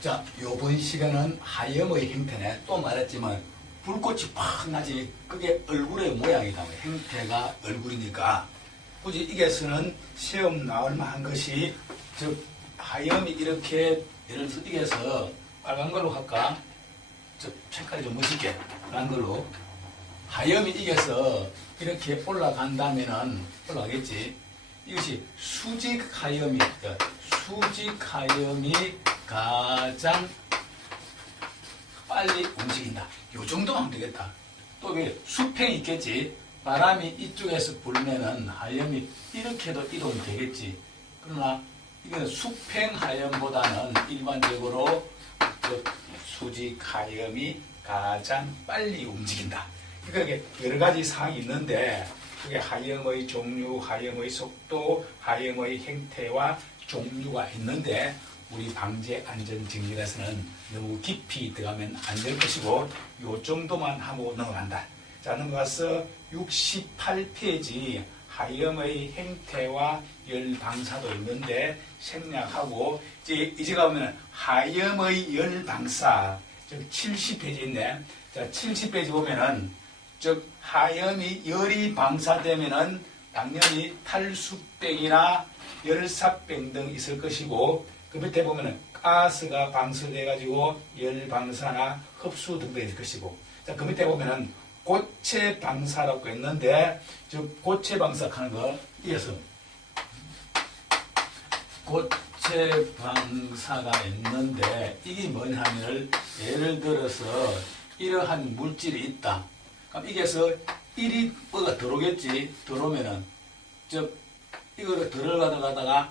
자, 요번 시간은 하염의 형태네. 또 말했지만 불꽃이 팍 나지. 그게 얼굴의 모양이다. 형태가 얼굴이니까. 굳이 이게서는 시험 나올 만한 것이, 즉 하염이 이렇게, 예를 들어서 이게서 빨간 걸로 할까? 저 색깔이 좀 멋있게 빨간 걸로. 하염이 이게서 이렇게 올라간다면은 올라가겠지. 이것이 수직 하염이, 수직 하염이 가장 빨리 움직인다. 요 정도만 하면 되겠다. 또 수평이 있겠지. 바람이 이쪽에서 불면은 하염이 이렇게도 이동이 되겠지. 그러나 이거는 수평 하염보다는 일반적으로 수직 하염이 가장 빨리 움직인다. 그러니까 여러 가지 사항이 있는데, 그게 하염의 종류, 하염의 속도, 하염의 형태와 종류가 있는데, 우리 방제 안전 정리에서는 너무 깊이 들어가면 안 될 것이고, 요 정도만 하고 넘어간다. 자, 넘어가서 68페이지 하염의 형태와 열 방사도 있는데 생략하고, 이제 가보면 하염의 열 방사, 즉 70페이지 있네. 자, 70페이지 보면은, 즉 하염이 열이 방사되면은 당연히 탈수병이나 열사병 등 있을 것이고, 그 밑에 보면은 가스가 방사돼 가지고 열 방사나 흡수 등도 있을 것이고, 자, 그 밑에 보면은 고체 방사라고 있는데, 즉 고체 방사하는 거 이어서 고체 방사가 있는데, 이게 뭐냐면 예를 들어서 이러한 물질이 있다. 그럼 이게서 1이 뭐가 들어오겠지. 들어오면은 즉 이거를 들어가다가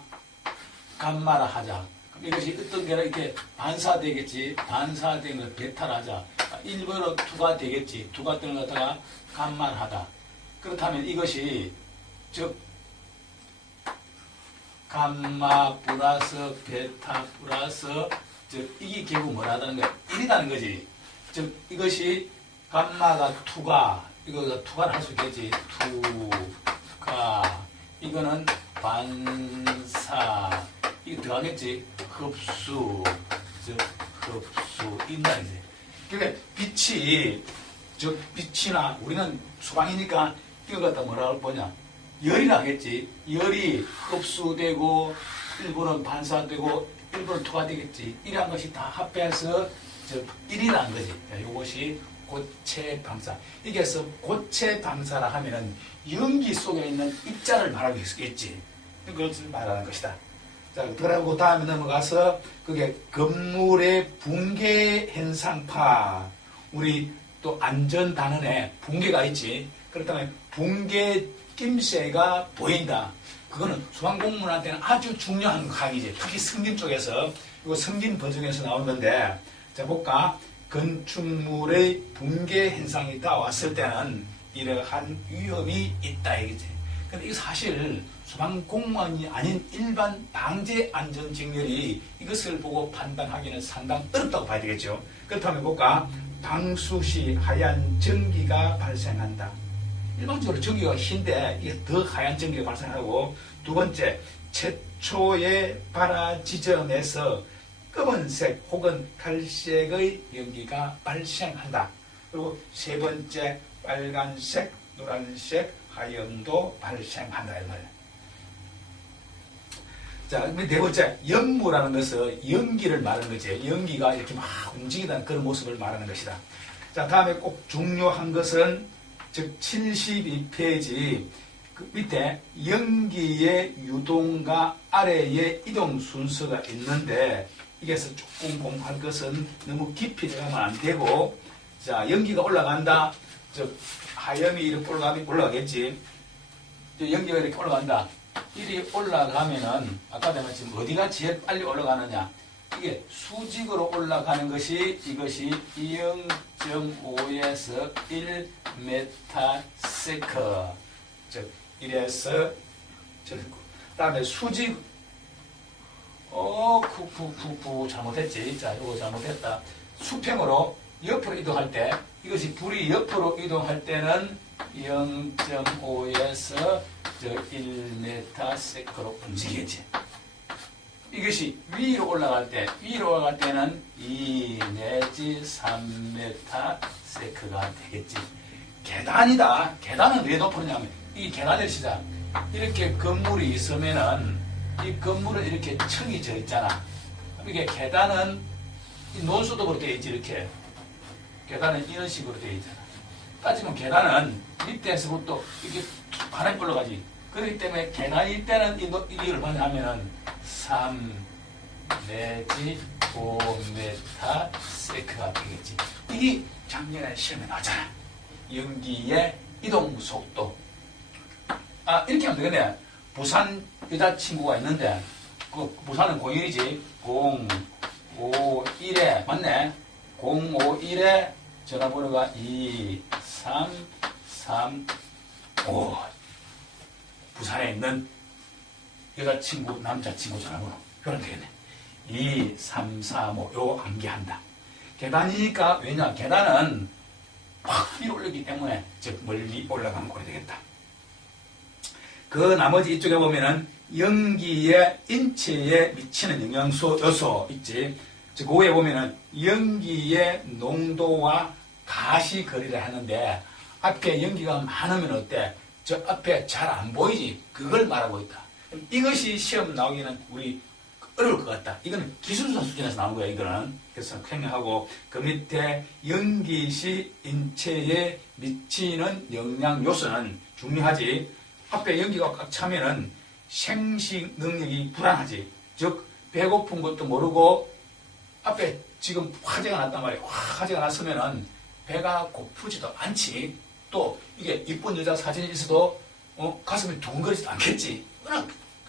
감마라 하자. 그럼 이것이 어떤 게는 이렇게 반사되겠지. 반사된 걸 배탈하자. 1번으로 2가 되겠지. 2가 들어가다가 감마를 하다. 그렇다면 이것이 즉 감마 플러스 베타 플러스 즉 이게 결국 뭐라는 거야? 1이라는 거지. 즉 이것이 감마가 2가 이거가 2가를 할 수 있겠지. 2가 이거는 반사 이거 들어가겠지. 흡수 즉 흡수 인다 이제. 그러니까 빛이 즉 빛이나 우리는 수방이니까 이거 갖다 뭐라고 보냐? 열이라 하겠지. 열이 흡수되고 일부는 반사되고 일부는 2가 되겠지. 이러한 것이 다 합해서 즉 1이라는 거지. 이것이 고체 방사. 이게서 고체 방사라 하면은 연기 속에 있는 입자를 말하고 있겠지. 그것을 말하는 것이다. 자, 그러고 다음에 넘어가서 그게 건물의 붕괴 현상파. 우리 또 안전 단원에 붕괴가 있지. 그렇다면 붕괴 낌새가 보인다. 그거는 수학 공무원한테는 아주 중요한 강의지. 특히 성진 쪽에서, 이거 성진 버전에서 나오는데, 자, 볼까? 건축물의 붕괴 현상이 다 왔을 때는 이러한 위험이 있다 이거지. 근데 이거 사실 소방 공무원이 아닌 일반 방제 안전 직렬이 이것을 보고 판단하기는 상당히 어렵다고 봐야 되겠죠. 그렇다면 볼까? 방수 시 하얀 전기가 발생한다. 일반적으로 전기가 흰데 이게 더 하얀 전기가 발생하고, 두 번째, 최초의 발화 지점에서 검은색 혹은 갈색의 연기가 발생한다. 그리고 세 번째, 빨간색, 노란색 하염도 발생한다. 이 말이야. 자, 네 번째, 연무라는 것은 연기를 말하는 거지. 연기가 이렇게 막 움직이는 그런 모습을 말하는 것이다. 자, 다음에 꼭 중요한 것은 즉 72페이지 그 밑에 연기의 유동과 아래의 이동 순서가 있는데, 이게서 조금 공부할 것은 너무 깊이 들어가면 안 되고, 자, 연기가 올라간다. 즉 하염이 이렇게 올라가겠지. 연기가 이렇게 올라간다. 이리 올라가면은 아까 내가 지금 어디가 제일 빨리 올라가느냐? 이게 수직으로 올라가는 것이 이것이 0.5에서 1m/s. 즉 1에서 그다음에 수직 잘못했지. 자, 이거 잘못했다. 수평으로 옆으로 이동할 때, 이것이 불이 옆으로 이동할 때는 0.5에서 1m/s로 움직이겠지. 이것이 위로 올라갈 때는 2 내지 3m 세크가 되겠지. 계단이다. 계단은 왜 높으냐면 이 계단을 시작. 이렇게 건물이 있으면은 이 건물은 이렇게 층이 져 있잖아. 이게 계단은 이 논수도로 되어 있지. 이렇게 계단은 이런 식으로 되어 있잖아. 따지면 계단은 밑에서부터 이렇게 바람이 올라가지. 그렇기 때문에 계단일 때는 이게 얼마냐 하면은 3 내지 5m 세크가 되겠지. 이게 작년에 시험에 나왔잖아. 연기의 이동 속도. 이렇게 하면 되겠네. 부산 여자친구가 있는데, 부산은 01이지. 051에, 맞네. 051에 전화번호가 2335. 부산에 있는 여자친구, 남자친구 전화번호. 그러면 되겠네. 2335. 요거 암기한다. 계단이니까, 왜냐? 계단은 확 위로 올리기 때문에, 즉, 멀리 올라가면 오래 되겠다. 그 나머지 이쪽에 보면은 연기의 인체에 미치는 영향소 요소 있지. 즉, 그거에 보면은 연기의 농도와 가시거리를 하는데, 앞에 연기가 많으면 어때? 저 앞에 잘 안 보이지? 그걸 말하고 있다. 이것이 시험 나오기는 우리 어려울 것 같다. 이거는 기술사 수준에서 나온 거야, 이거는. 그래서 생략하고, 그 밑에 연기시 인체에 미치는 영향 요소는 중요하지. 앞에 연기가 꽉 차면은 생식 능력이 불안하지. 즉, 배고픈 것도 모르고, 앞에 지금 화재가 났단 말이야. 화재가 났으면은 배가 고프지도 않지. 또, 이게 이쁜 여자 사진이 있어도, 가슴이 두근거리지도 않겠지.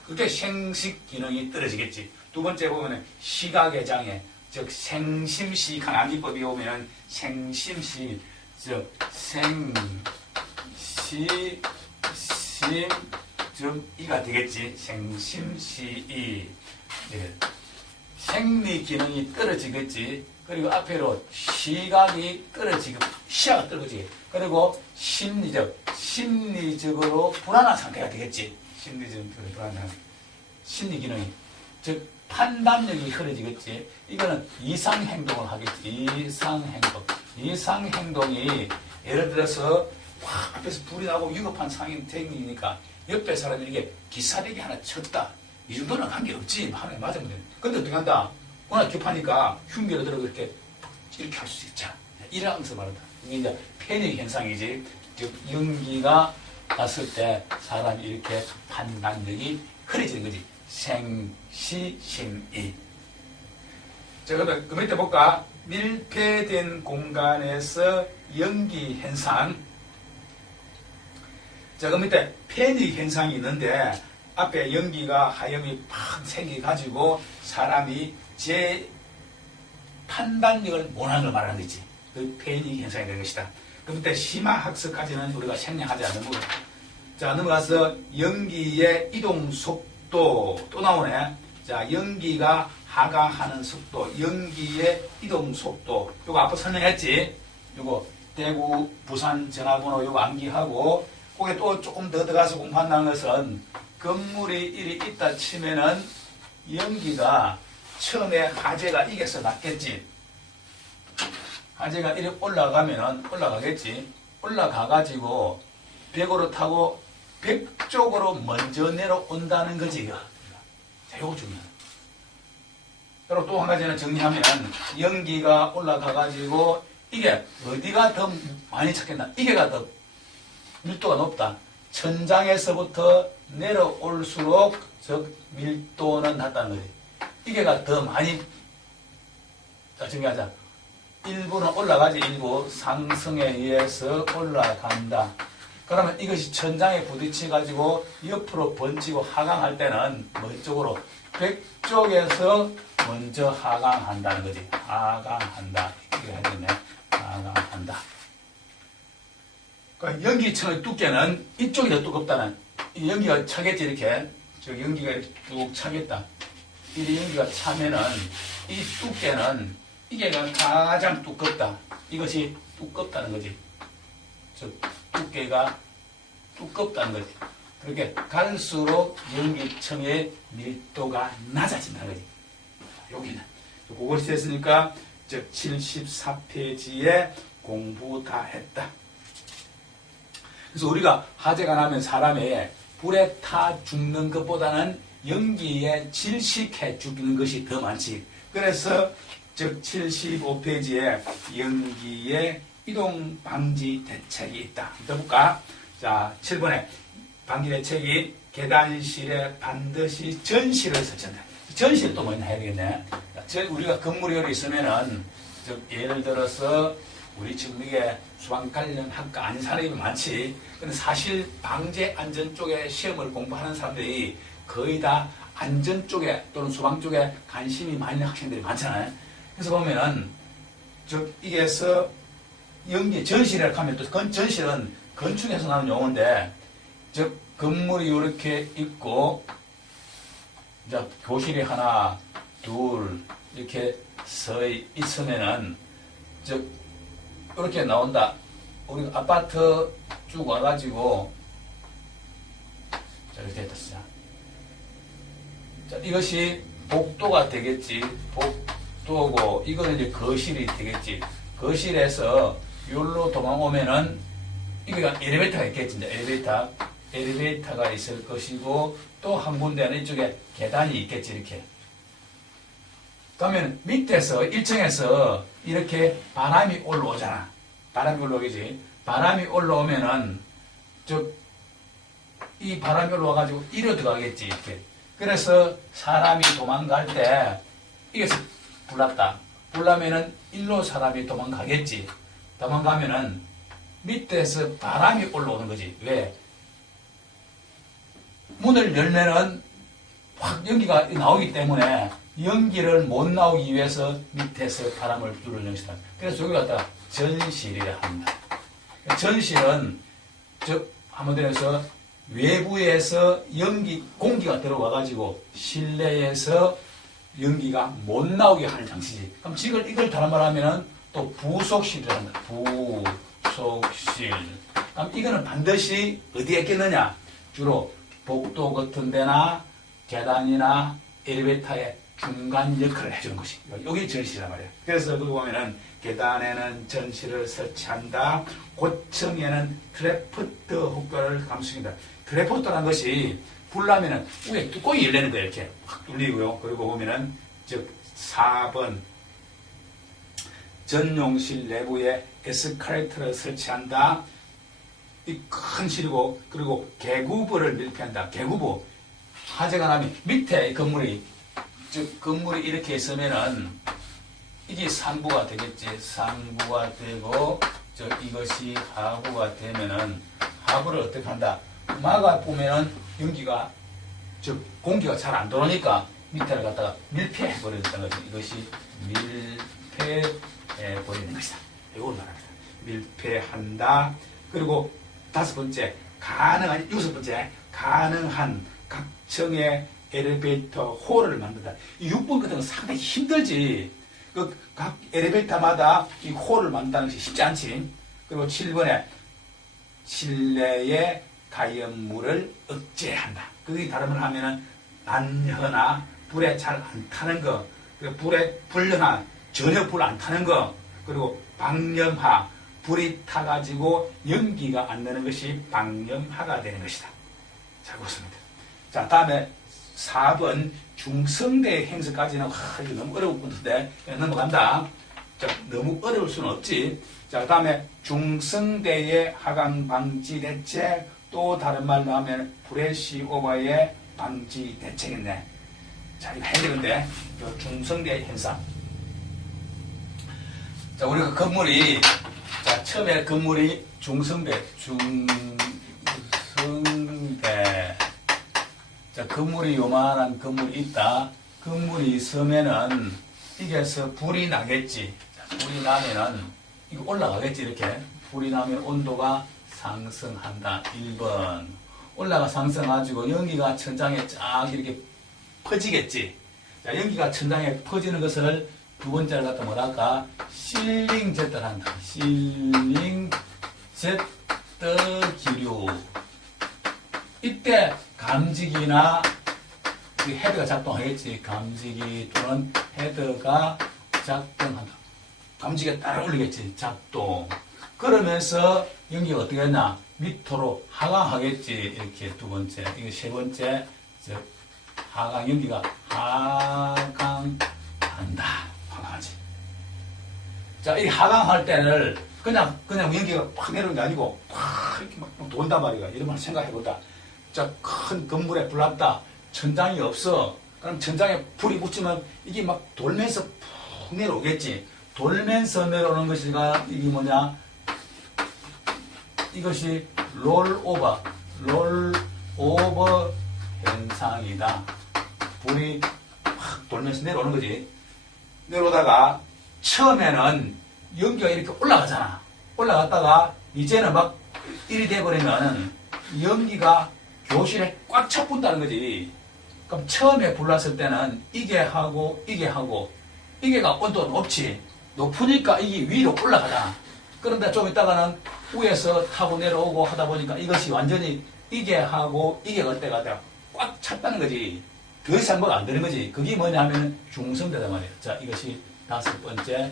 그때 생식 기능이 떨어지겠지. 두 번째 보면은 시각의 장애, 즉 생심시각 암기법이 오면은 생심시, 즉 생시심이가 되겠지. 생심시이. 네. 생리 기능이 떨어지겠지. 그리고 앞으로 시각이 떨어지고 시야가 떨어지게. 그리고 심리적으로 불안한 상태가 되겠지. 심리적으로 불안한 심리 기능이, 즉 판단력이 흐려지겠지. 이거는 이상 행동을 하겠지. 이상 행동이 예를 들어서 앞에서 불이 나고 위급한 상황이니까 옆에 사람이 이게 기사대기 하나 쳤다. 이 정도는 관계없지. 하나에 맞으면 돼. 근데 어떻게 한다? 워낙 급하니까 흉기를 들고 이렇게 할 수 있잖아. 이러면서 말한다. 이게 이제 패닉 현상이지. 즉 연기가 났을 때 사람이 이렇게 판단력이 흐려지는 거지. 생시심이. 자, 그러면 그 밑에 볼까? 밀폐된 공간에서 연기 현상. 자, 그 밑에 패닉 현상이 있는데 앞에 연기가 하염이 팍 생겨가지고 사람이 제 판단력을 못하는 걸 말하는 거지. 그 패닉 현상이 되는 것이다. 그 밑에 심화학습까지는 우리가 생략하지 않는 거고. 자, 넘어가서 연기의 이동 속도 또 나오네. 자, 연기가 하강하는 속도, 연기의 이동 속도. 요거 앞서 설명했지. 요거 대구, 부산 전화번호 요거 암기하고, 거기에 또 조금 더 들어가서 공부한다는 것은 건물이 이리 있다 치면은 연기가 처음에 화재가 이겨서 났겠지. 화재가 이리 올라가겠지. 올라가가지고 벽으로 타고 벽 쪽으로 먼저 내려온다는 거지. 자, 요거 중요하다. 그리고 또 한 가지는 정리하면 연기가 올라가가지고 이게 어디가 더 많이 찼겠나? 이게가 더 밀도가 높다. 천장에서부터 내려올수록 즉 밀도는 낮다는 거지. 이게가 더 많이, 자, 정리하자. 일부는 올라가지. 일부 상승에 의해서 올라간다. 그러면 이것이 천장에 부딪혀가지고 옆으로 번지고 하강할 때는 뭐 쪽으로? 백 쪽에서 먼저 하강한다는 거지. 하강한다. 이렇게 해야 되겠네. 하강한다. 그러니까 연기층의 두께는 이쪽이 더 두껍다는, 이 연기가 차겠지, 이렇게. 저 연기가 이렇게 쭉 차겠다. 이 연기가 차면은 이 두께는 이게 가장 두껍다. 이것이 두껍다는 거지. 즉, 두께가 두껍다는 거지. 그렇게 갈수록 연기층의 밀도가 낮아진다는 거지. 여기는. 그걸 했으니까, 즉, 74페이지에 공부 다 했다. 그래서 우리가 화재가 나면 사람이 불에 타 죽는 것보다는 연기에 질식해 죽는 것이 더 많지. 그래서, 즉, 75페이지에 연기의 이동 방지 대책이 있다. 읽어볼까? 자, 7번에 방지 대책이 계단실에 반드시 전실을 설치한다. 전실 또 뭐냐 해야 되겠네. 우리가 건물이 여기 있으면은, 즉, 예를 들어서, 우리 지금 이게 수방 관련 학과 아닌 사람이 많지. 근데 사실 방재 안전 쪽에 시험을 공부하는 사람들이 거의 다 안전 쪽에 또는 수방 쪽에 관심이 많은 학생들이 많잖아요. 그래서 보면은, 즉, 이게서 연기, 전실이라고 하면 또 전실은 건축에서 나오는 용어인데, 즉, 건물이 이렇게 있고, 이제 교실이 하나, 둘, 이렇게 서 있으면은, 즉, 이렇게 나온다. 우리 아파트 쭉 와가지고, 자, 이렇게 됐어. 자, 이것이 복도가 되겠지. 복도고, 이거는 이제 거실이 되겠지. 거실에서 여기로 도망오면은, 이게 엘리베이터가 있겠지. 이제 엘리베이터가 있을 것이고, 또 한 군데는 이쪽에 계단이 있겠지, 이렇게. 그러면 밑에서 1층에서 이렇게 바람이 올라오잖아. 바람이 올라오겠지. 바람이 올라오면은 이 바람이 올라와가지고 이리로 들어가겠지. 이렇게. 그래서 사람이 도망갈 때 이게서 불났다. 불나면은 일로 사람이 도망가겠지. 도망가면은 밑에서 바람이 올라오는 거지. 왜? 문을 열면은 확 연기가 나오기 때문에 연기를 못 나오기 위해서 밑에서 바람을 뚫는 것이다. 그래서 여기 갖다가 전실이라 합니다. 전실은 즉 한마디로 외부에서 공기가 들어와가지고 실내에서 연기가 못 나오게 하는 장치지. 그럼 지금 이걸 다른 말 하면은 또 부속실이라 한다. 부속실. 그럼 이거는 반드시 어디에 있겠느냐? 주로 복도 같은 데나 계단이나 엘리베이터의 중간 역할을 해주는 것이. 여기 전실이란 말이에요. 그래서 여기 보면은 계단에는 전실을 설치한다. 고층에는 트래프트 효과를 감수한다. 트래프트라는 것이 불나면은 위에 뚜껑이 열리는 거예요. 이렇게 확 뚫리고요. 그리고 보면은 즉 4번 전용실 내부에 에스컬레이터를 설치한다. 이 큰 실이고 그리고 개구부를 밀폐한다. 개구부. 화재가 나면 밑에 건물이 이렇게 있으면은 이게 상부가 되겠지. 상부가 되고 이것이 하부가 되면은 하부를 어떻게 한다? 막아 보면은 연기가 공기가 잘 안 들어오니까 밑에를 갖다가 밀폐해 버린다는 거죠. 이것이 밀폐해 버리는 것이다. 이걸 말합니다. 밀폐한다. 그리고 5번째 가능한 6번째 가능한 각층의 엘리베이터 홀을 만든다. 이 6번 같은 건 상당히 힘들지. 각 엘리베이터마다 이 홀을 만든다는 것이 쉽지 않지. 그리고 7번에 실내에 가연물을 억제한다. 그게 다른 말 하면은 난혀나 불에 잘 안 타는 거, 불에 불려나 전혀 불 안 타는 거, 그리고 방염하 불이 타가지고 연기가 안 나는 것이 방염하가 되는 것이다. 자, 그렇습니다. 자, 다음에 4번 중성대 행사까지는 이거 너무 어려울 것 같은데 넘어간다. 자, 너무 어려울 수는 없지. 자, 다음에 중성대의 하강 방지 대책, 또 다른 말로 하면 브레시 오버의 방지 대책인데, 자, 이거 해야 되는데 중성대 행사. 자, 우리가 건물이 처음에 건물이 중성대. 자, 건물이 요만한 건물이 있다. 건물이 있으면은 이게서 불이 나겠지. 자, 불이 나면은 이거 올라가겠지. 이렇게 불이 나면 온도가 상승한다. 1번 올라가 상승해가지고 연기가 천장에 쫙 이렇게 퍼지겠지. 자, 연기가 천장에 퍼지는 것을 두 번째를 갖다 뭐랄까 실링 제트를 한다. 실링 제트 기류. 이때 감지기나 그 헤드가 작동하겠지. 감지기 또는 헤드가 작동한다. 감지기가 따라 올리겠지. 작동. 그러면서 연기가 어떻게 했나? 밑으로 하강하겠지. 이렇게 두 번째. 이거 세 번째. 즉, 하강 연기가 하강한다. 하강하지. 자, 이 하강할 때는 그냥 연기가 팍 내려오는 게 아니고 팍 이렇게 막 돈단 말이야. 이런 걸 생각해보자. 자, 큰 건물에 불 났다. 천장이 없어. 그럼 천장에 불이 붙으면 이게 막 돌면서 푹 내려오겠지. 돌면서 내려오는 것이가 이게 뭐냐? 이것이 롤오버 현상이다. 불이 확 돌면서 내려오는 거지. 내려오다가 처음에는 연기가 이렇게 올라가잖아. 올라갔다가 이제는 막 일이 돼버리면 연기가 교실에 꽉 차붙다는 거지. 그럼 처음에 불났을 때는 이게 하고 이게가 온도가 높지. 높으니까 이게 위로 올라가잖아. 그런데 좀 있다가는 위에서 타고 내려오고 하다 보니까 이것이 완전히 이게 하고 이게 갈 때가 꽉 찼다는 거지. 더 이상 뭐가 안 되는 거지. 그게 뭐냐면 중성대단 말이야. 자, 이것이 다섯 번째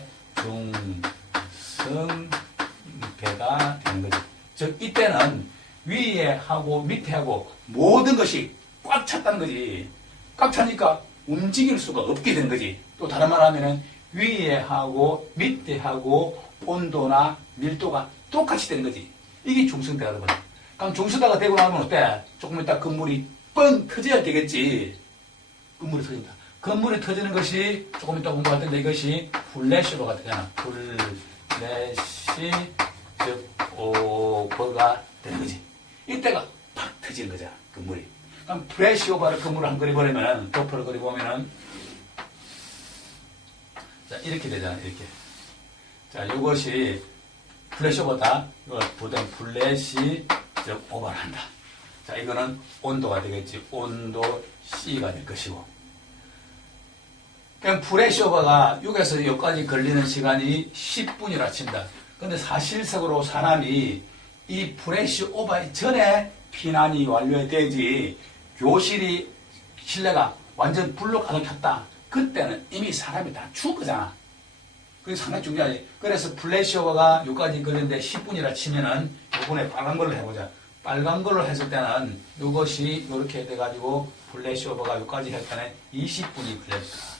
중성대가 되는 거지. 즉 이때는 위에 하고 밑에 하고 모든 것이 꽉 찼다는 거지. 꽉 차니까 움직일 수가 없게 되는 거지. 또 다른 말 하면은 위에 하고 밑에 하고 온도나 밀도가 똑같이 되는 거지. 이게 중성대가 되거든. 그럼 중성대가 되고 나면 어때? 조금 이따 건물이 뻥 터져야 되겠지. 건물이 터진다. 건물이 터지는 것이 조금 이따 공부할 텐데 이것이 플래시오버가 되잖아. 플래시 즉 오버가 되는 거지. 이때가 팍 터지는 거잖아. 건물이. 그럼 플래시오버를 건물을 한 그리 버리면 도표를 그리 보면은 자 이렇게 되잖아. 이렇게. 자 이것이 플래시오버다. 이걸 보통 플래시 즉 오버를 한다. 자 이거는 온도가 되겠지. 온도 C가 될 것이고. 그럼 플래시오버가 6에서 여기까지 걸리는 시간이 10분이라 친다. 근데 사실적으로 사람이 이 플래시오버 전에 피난이 완료되지 교실이 실내가 완전 불로 가득 찼다. 그때는 이미 사람이 다 죽은 거잖아. 그게 상당히 중요하지. 그래서 플래시오버가 여기까지 걸리는데 10분이라 치면은 이번에 빨간 걸로 해보자. 빨간 걸로 했을 때는 이것이 이렇게 돼가지고 플래시오버가 여기까지 할 때는 20분이 걸렸다.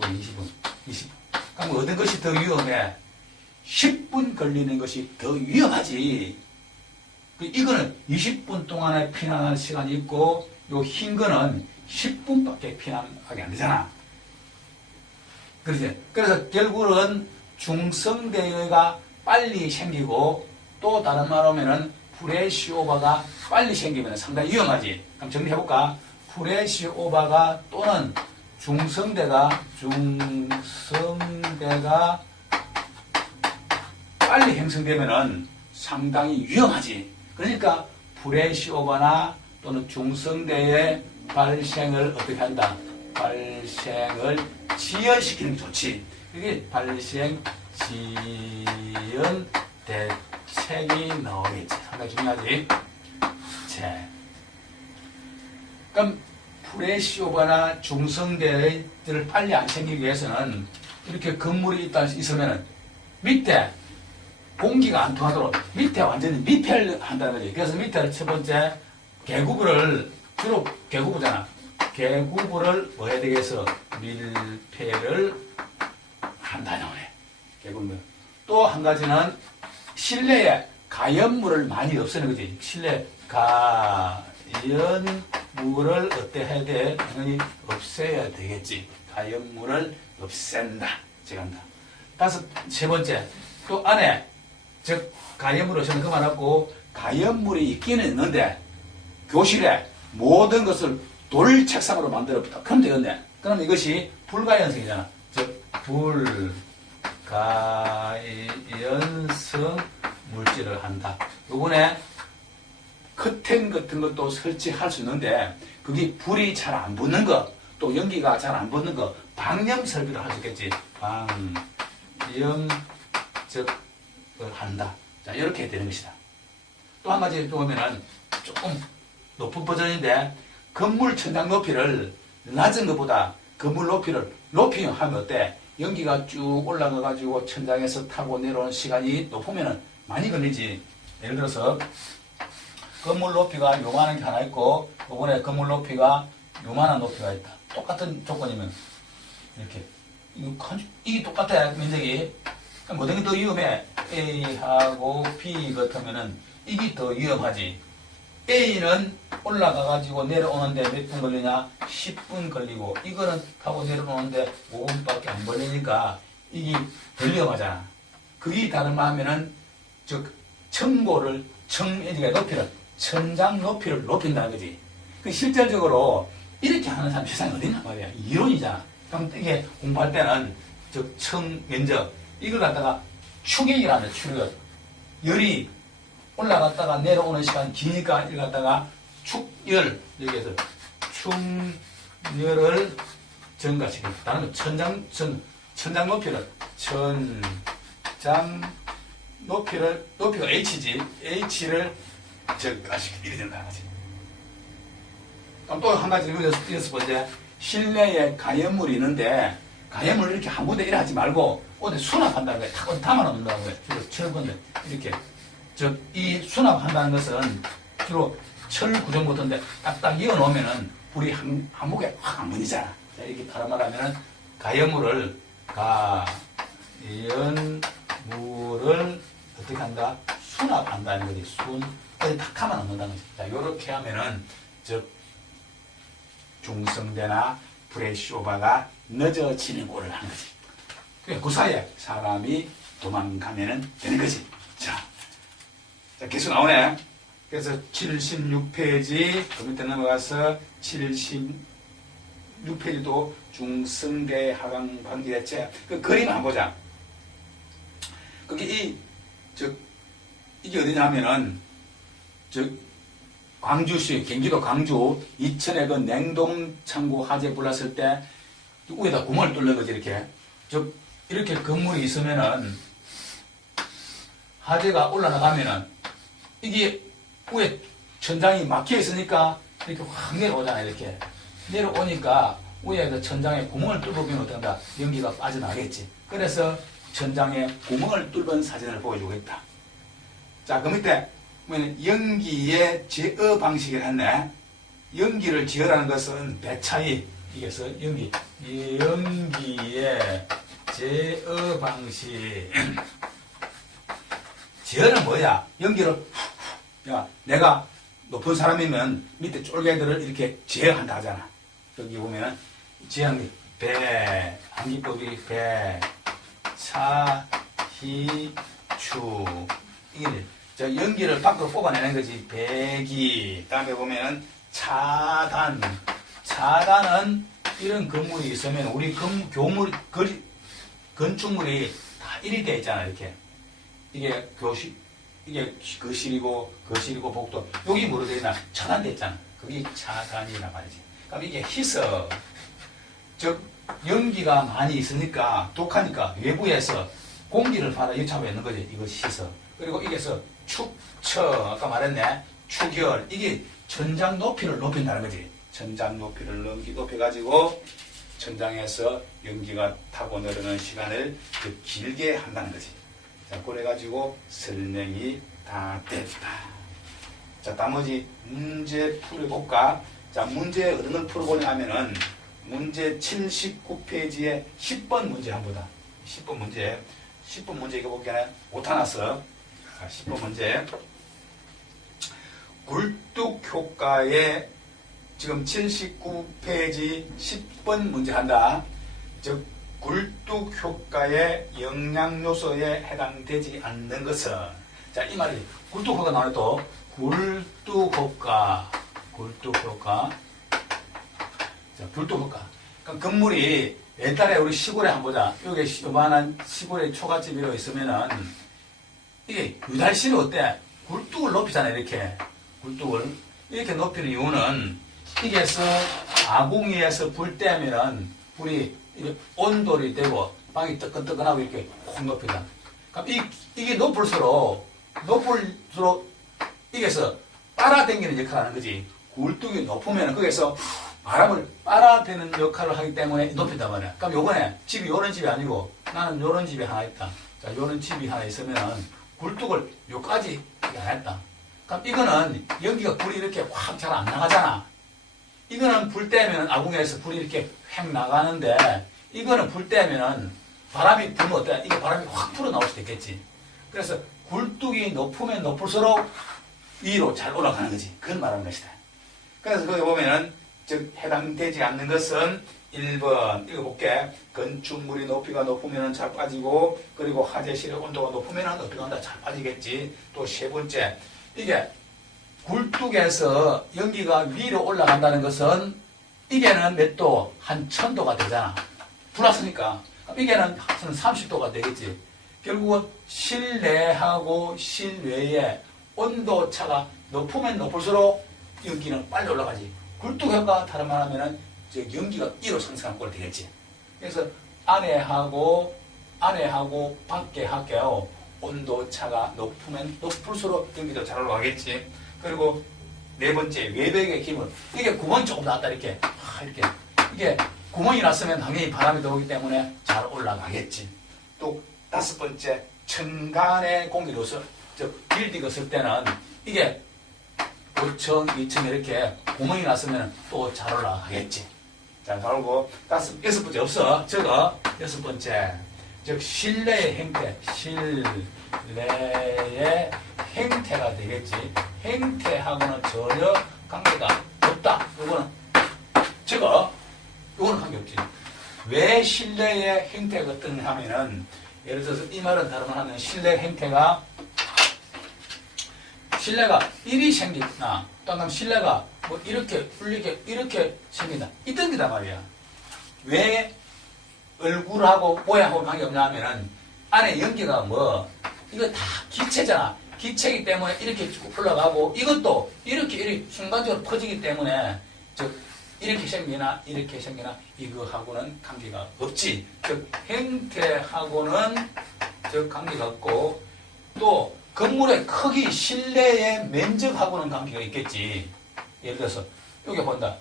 20분. 그럼 어떤 것이 더 위험해? 10분 걸리는 것이 더 위험하지. 이거는 20분 동안에 피난할 시간이 있고 요 흰 거는 10분밖에 피난하게 안 되잖아. 그렇지? 그래서 결국은 중성대가 빨리 생기고 또 다른 말로 하면은 플래시오버가 빨리 생기면 상당히 위험하지. 그럼 정리해볼까? 플래시오버가 또는 중성대가 빨리 형성되면은 상당히 위험하지. 그러니까 플래시오버나 또는 중성대의 발생을 어떻게 한다? 발생을 지연시키는 게 좋지. 그게 발생 지연 대책이 나오겠지. 상당히 중요하지. 자, 그럼 플래시오버나 중성대를 빨리 안 생기기 위해서는 이렇게 건물이 있으면 밑에 공기가 안 통하도록 밑에 완전히密폐를 한다는 거지. 그래서 밑에 첫 번째 개구부를 주로 개구부잖아. 개구부를 뭐 해야 되겠어? 밀폐를 한다는 거네. 개구부. 또 한 가지는 실내에 가연물을 많이 없애는 거지. 실내 가연물을 어때 해야 돼? 당연히 없애야 되겠지. 가연물을 없앤다. 제가 한다. 세 번째. 또 안에 즉 가연물 없애는 그 말하고 가연물이 있기는 있는데 교실에 모든 것을 돌 책상으로 만들어 붙다. 그럼 되겠네. 그럼 이것이 불가연성이잖아. 즉 불가연성 물질을 한다. 요번에 커튼 같은 것도 설치할 수 있는데 그게 불이 잘 안 붙는 거, 또 연기가 잘 안 붙는 거 방염 설비를 할 수 있겠지. 방염 을 한다. 자, 이렇게 되는 것이다. 또 한 가지 보면은 조금 높은 버전인데 건물 천장 높이를 낮은 것보다 건물 높이를 높이면 하면 어때? 연기가 쭉 올라가가지고 천장에서 타고 내려오는 시간이 높으면 많이 걸리지. 예를 들어서 건물 높이가 요만한 게 하나 있고 이번에 건물 높이가 요만한 높이가 있다. 똑같은 조건이면 이렇게 이게 똑같아. 면적이 어떤 게 더 위험해? A하고 B 같으면은 이게 더 위험하지. A는 올라가가지고 내려오는데 몇 분 걸리냐? 10분 걸리고, 이거는 타고 내려오는데 5분밖에 안 걸리니까 이게 덜 위험하잖아. 그게 다른 말 하면은, 즉, 천장의 높이를, 천장 높이를 높인다는 거지. 그 실질적으로 이렇게 하는 사람 세상에 어디 있단 말이야. 이론이잖아. 그럼 이게 공부할 때는, 즉, 면적, 이걸 갖다가 추격이라는 추격. 열이 올라갔다가 내려오는 시간 기니까 이걸 갖다가 축열, 여기에서 축열을 증가시킨다. 다른 건 천장 높이를, 높이가 H지. H를 증가시키게 이래 된다는 거지. 그럼 또 한 가지 이어서 보자. 실내에 가연물이 있는데, 가연물을 이렇게 한 군데 이래 하지 말고, 어디 수납한다는 거야. 탁 담아놓는다는 거야. 주로 철근데, 이렇게. 이 수납한다는 것은 주로 철 구정 같은데 딱딱 이어 놓으면은 불이 한목에 확 안 번지잖아. 자, 이렇게 다른 말 하면은 가연물을 어떻게 한다? 수납한다는 거지. 어디 탁 감아 놓는다는 거지. 자, 요렇게 하면은, 중성대나 브레시오바가 늦어지는 꼴을 하는 거지. 그 사이에 사람이 도망가면은 되는 거지. 자, 계속 나오네. 그래서 76페이지, 그 밑에 넘어가서 76페이지도 중성대 하강 방지대책. 그 그림 한번 보자. 그게 이게 어디냐 하면은, 광주시, 경기도 광주, 이천에 그 냉동창고 화재 불났을 때, 위에다 구멍을 뚫는 거지, 이렇게. 이렇게 건물이 있으면은, 화재가 올라가면은, 이게 위에 천장이 막혀 있으니까 이렇게 확 내려오잖아. 이렇게 내려오니까 위에 그 천장에 구멍을 뚫으면 어떤가? 연기가 빠져나가겠지. 그래서 천장에 구멍을 뚫은 사진을 보여주고 있다. 자, 그 밑에 연기의 제어 방식을 했네. 연기를 제어라는 것은 배차이, 이게서 연기의 제어 방식. 제어는 뭐야? 연기를 내가 높은 사람이면 밑에 쫄개들을 이렇게 제어한다 하잖아. 여기 보면 제어하는 배, 한기법이 배, 차, 희, 추. 이게 연기를 밖으로 뽑아내는 거지. 배기. 다음에 보면 차단. 차단은 이런 건물이 있으면 우리 건축물이 다 일이 되어 있잖아. 이렇게. 이게 거실이고 복도. 여기 뭐로 되어 있나? 차단되어 있잖아. 그게 차단이란 말이지. 그럼 이게 희석. 연기가 많이 있으니까, 독하니까 외부에서 공기를 받아 유착하고 있는 거지. 이거 희석. 그리고 이게서 축처, 아까 말했네. 축열. 이게 천장 높이를 높인다는 거지. 천장 높이를 높여가지고 천장에서 연기가 타고 내려오는 시간을 길게 한다는 거지. 자, 그래가지고 설명이 다 됐다. 자, 나머지 문제 풀어볼까? 자, 문제 어느 걸 풀어보냐 하면은, 문제 79페이지에 10번 문제 한번 보다. 10번 문제 이거 보기에는 못하났어. 자, 10번 문제. 굴뚝 효과에 지금 79페이지 10번 문제 한다. 즉, 굴뚝 효과의 영양요소에 해당되지 않는 것은, 자, 이 말이 굴뚝 효과 나오네. 또 굴뚝 효과. 자, 굴뚝 효과. 그러니까 건물이 옛날에 우리 시골에 한번 보자. 여기 요만한 시골에 초가집이라고 있으면은 이게 유달실이 어때? 굴뚝을 높이잖아. 이렇게 굴뚝을 이렇게 높이는 이유는, 이게서 아궁이에서 불 때면은 불이 온돌이 되고 빵이 뜨끈뜨끈하고 이렇게 확 높이다. 그럼 이게 높을수록 이게서 빨아당기는 역할을 하는 거지. 굴뚝이 높으면 거기서 바람을 빨아대는 역할을 하기 때문에 높인단 말이야. 그럼 요번에 집이 요런 집이 아니고 나는 요런 집이 하나 있다. 자, 요런 집이 하나 있으면 굴뚝을 요까지 안 했다. 그럼 이거는 연기가 불이 이렇게 확 잘 안 나가잖아. 이거는 불 때면 아궁이에서 불이 이렇게 획 나가는데 이거는 불 때면 바람이 불면 어때? 이게 바람이 확 불어 나올 수도 있겠지. 그래서 굴뚝이 높으면 높을수록 위로 잘 올라가는 거지. 그걸 말하는 것이다. 그래서 거기 보면은 즉 해당되지 않는 것은 1번 읽어볼게. 건축물이 높이가 높으면 잘 빠지고 그리고 화재실의 온도가 높으면 어떻게 한다? 잘 빠지겠지. 또 세 번째 이게 굴뚝에서 연기가 위로 올라간다는 것은 이게는 몇 도? 한 1000도가 되잖아. 불났으니까. 이게는 30도가 되겠지. 결국은 실내하고 실외의 온도 차가 높으면 높을수록 연기는 빨리 올라가지. 굴뚝 효과 다른 말 하면은 연기가 1로 상승한 꼴이 되겠지. 그래서 안에하고 밖에 하고 온도 차가 높으면 높을수록 연기도 잘 올라가겠지. 그리고 네 번째 외벽의 힘을 이게 구멍이 조금 났다 이렇게 이게 구멍이 났으면 당연히 바람이 들어오기 때문에 잘 올라가겠지. 또 다섯 번째 천간의 공기로 즉 빌딩을 쓸 때는 이게 5층, 2층 이렇게 구멍이 났으면 또 잘 올라가겠지. 자, 그리고 여섯 번째 없어. 저거 여섯 번째. 즉 실내의 행태, 실내의 행태가 되겠지. 행태하고는 전혀 관계가 없다. 요거는 관계없지. 왜 실내의 행태가 어떠냐 하면은 예를 들어서 이 말은 다른 말 하면 실내 행태가 실내가 이리 생긴다. 또는 실내가 뭐 이렇게 풀리게 이렇게 생긴다. 이런 게다 말이야. 왜 얼굴하고 모양하고 관계없냐 하면은 안에 연기가 뭐 이거 다 기체잖아. 기체이기 때문에 이렇게 올라가고 이것도 이렇게 순간적으로 퍼지기 때문에 즉 이렇게 생기나 이거하고는 관계가 없지. 즉 행태하고는 즉 관계가 없고 또 건물의 크기, 실내의 면적하고는 관계가 있겠지. 예를 들어서 여기 본다.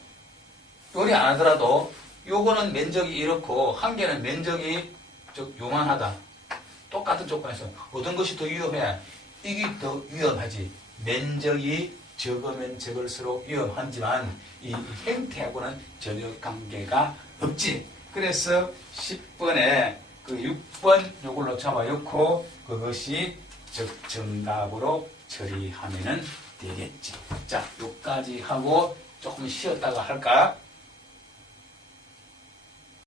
요리 안 하더라도 요거는 면적이 이렇고 한 개는 면적이 즉 요만하다. 똑같은 조건에서 어떤 것이 더 위험해? 이게 더 위험하지. 면적이 적으면 적을수록 위험하지만 이 행태하고는 전혀 관계가 없지. 그래서 10번에 그 6번 요걸로 잡아놓고 그것이 즉 정답으로 처리하면 되겠지. 자, 여기까지 하고 조금 쉬었다가 할까?